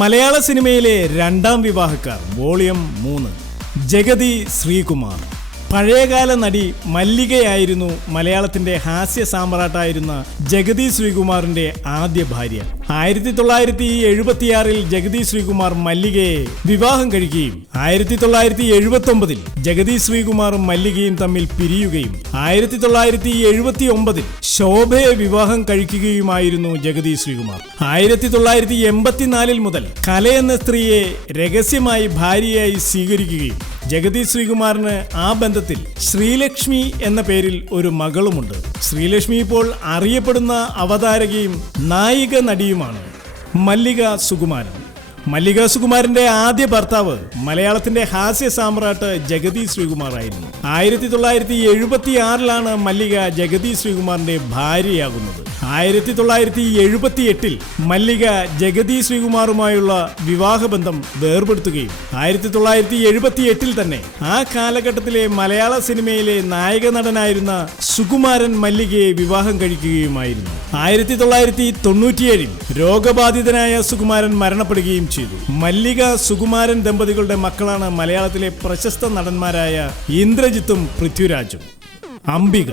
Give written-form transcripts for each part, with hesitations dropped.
മലയാള സിനിമയിലെ രണ്ടാം വിവാഹക്കാർ വോളിയം 3. ജഗതി ശ്രീകുമാർ. പഴയകാല നടി മല്ലികയായിരുന്നു മലയാളത്തിന്റെ ഹാസ്യ സാമ്രാട്ടായിരുന്ന ജഗതി ശ്രീകുമാറിന്റെ ആദ്യ ഭാര്യ. 1976 ജഗതി ശ്രീകുമാർ മല്ലികയെ വിവാഹം കഴിക്കുകയും 1979 ജഗതി ശ്രീകുമാറും മല്ലികയും തമ്മിൽ പിരിയുകയും 1979 ശോഭയെ വിവാഹം കഴിക്കുകയുമായിരുന്നു ജഗതി ശ്രീകുമാർ. 1984 മുതൽ കലയെന്ന സ്ത്രീയെ രഹസ്യമായി ഭാര്യയായി സ്വീകരിക്കുകയും ജഗതി ശ്രീകുമാറിന് ആ ബന്ധത്തിൽ ശ്രീലക്ഷ്മി എന്ന പേരിൽ ഒരു മകളുമുണ്ട്. ശ്രീലക്ഷ്മി ഇപ്പോൾ അറിയപ്പെടുന്ന അവതാരകയും നായിക നടിയുമാണ് മല്ലിക സുകുമാരൻ. മല്ലിക സുകുമാരന്റെ ആദ്യ ഭർത്താവ് മലയാളത്തിന്റെ ഹാസ്യ സാമ്രാട്ട് ജഗതി ശ്രീകുമാർ ആയിരുന്നു. 1976 മല്ലിക ജഗതി ശ്രീകുമാറിന്റെ ഭാര്യയാകുന്നത്. 1978 മല്ലിക ജഗതി ശ്രീകുമാറുമായുള്ള വിവാഹബന്ധം വേർപെടുത്തുകയും 1978 തന്നെ ആ കാലഘട്ടത്തിലെ മലയാള സിനിമയിലെ നായക നടനായിരുന്ന സുകുമാരൻ മല്ലികയെ വിവാഹം കഴിക്കുകയുമായിരുന്നു. 1997 രോഗബാധിതനായ സുകുമാരൻ മരണപ്പെടുകയും ചെയ്തു. മല്ലിക സുകുമാരൻ ദമ്പതികളുടെ മക്കളാണ് മലയാളത്തിലെ പ്രശസ്ത നടന്മാരായ ഇന്ദ്രജിത്തും പൃഥ്വിരാജും. അംബിക.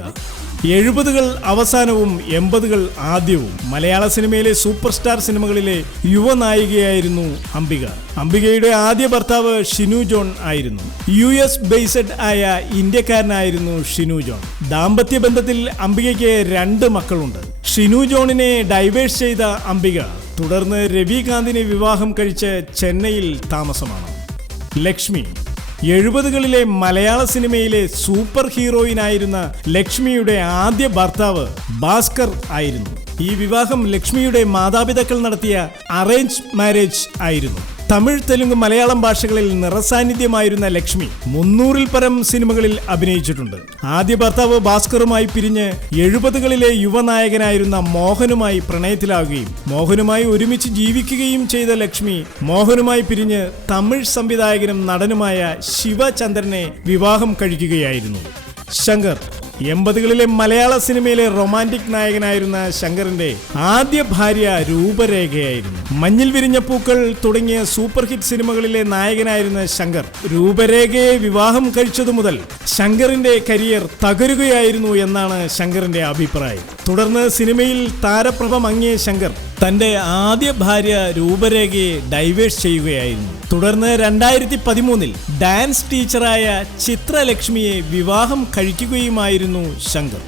70കൾ അവസാനവും 80കൾ ആദ്യവും മലയാള സിനിമയിലെ സൂപ്പർ സ്റ്റാർ സിനിമകളിലെ യുവനായികയായിരുന്നു അംബിക. അംബികയുടെ ആദ്യ ഭർത്താവ് ഷിനു ജോൺ ആയിരുന്നു. US ബേസ്ഡ് ആയ ഇന്ത്യക്കാരനായിരുന്നു ഷിനു ജോൺ. ദാമ്പത്യ ബന്ധത്തിൽ അംബികയ്ക്ക് 2 മക്കളുണ്ട്. ഷിനു ജോണിനെ ഡൈവേഴ്സ് ചെയ്ത അംബിക തുടർന്ന് രവികാന്തിനെ വിവാഹം കഴിച്ച് ചെന്നൈയിൽ താമസമാണ്. ലക്ഷ്മി. 70കളിലെ മലയാള സിനിമയിലെ സൂപ്പർ ഹീറോയിനായിരുന്ന ലക്ഷ്മിയുടെ ആദ്യ ഭർത്താവ് ഭാസ്കർ ആയിരുന്നു. ഈ വിവാഹം ലക്ഷ്മിയുടെ മാതാപിതാക്കൾ നടത്തിയ അറേഞ്ച് മാരേജ് ആയിരുന്നു. തമിഴ്, തെലുങ്ക്, മലയാളം ഭാഷകളിൽ നിറസാന്നിധ്യമായിരുന്ന ലക്ഷ്മി 300-ൽ പരം സിനിമകളിൽ അഭിനയിച്ചിട്ടുണ്ട്. ആദ്യ ഭർത്താവ് ഭാസ്കറുമായി പിരിഞ്ഞ് 70കളിലെ യുവനായകനായിരുന്ന മോഹനുമായി പ്രണയത്തിലാവുകയും മോഹനുമായി ഒരുമിച്ച് ജീവിക്കുകയും ചെയ്ത ലക്ഷ്മി മോഹനുമായി പിരിഞ്ഞ് തമിഴ് സംവിധായകനും നടനുമായ ശിവചന്ദ്രനെ വിവാഹം കഴിക്കുകയായിരുന്നു. ശങ്കർ. 80കളിലെ മലയാള സിനിമയിലെ റൊമാൻറ്റിക് നായകനായിരുന്ന ശങ്കറിന്റെ ആദ്യ ഭാര്യ രൂപരേഖയായിരുന്നു. മഞ്ഞിൽ വിരിഞ്ഞ പൂക്കൾ തുടങ്ങിയ സൂപ്പർ ഹിറ്റ് സിനിമകളിലെ നായകനായിരുന്ന ശങ്കർ രൂപരേഖയെ വിവാഹം കഴിച്ചതു മുതൽ ശങ്കറിന്റെ കരിയർ തകരുകയായിരുന്നു എന്നാണ് ശങ്കറിന്റെ അഭിപ്രായം. തുടർന്ന് സിനിമയിൽ താരപ്രഭ മങ്ങിയ ശങ്കർ തന്റെ ആദ്യ ഭാര്യ രൂപരേഖയെ ഡൈവേഴ്സ് ചെയ്യുകയായിരുന്നു. തുടർന്ന് 2013 ഡാൻസ് ടീച്ചറായ ചിത്രലക്ഷ്മിയെ വിവാഹം കഴിക്കുകയുമായിരുന്നു ശങ്കർ.